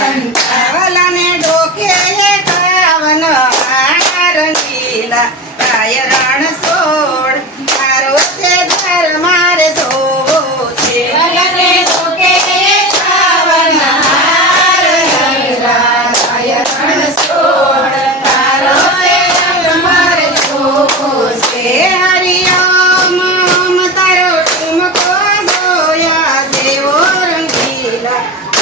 Action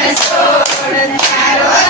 on a sword and.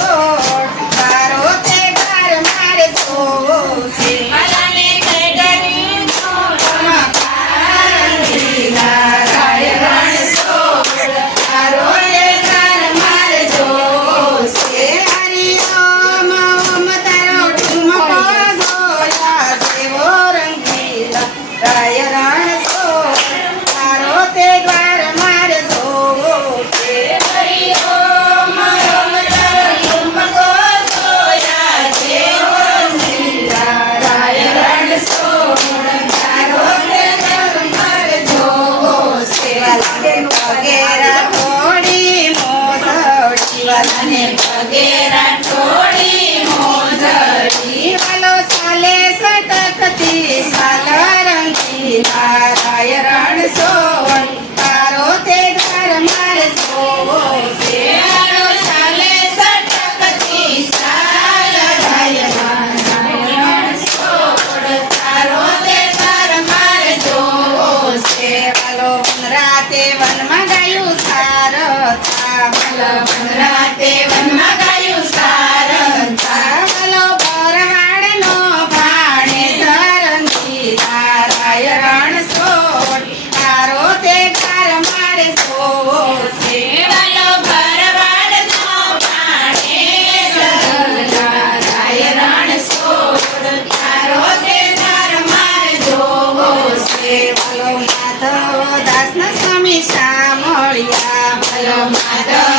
फल वनराते वनमा Mata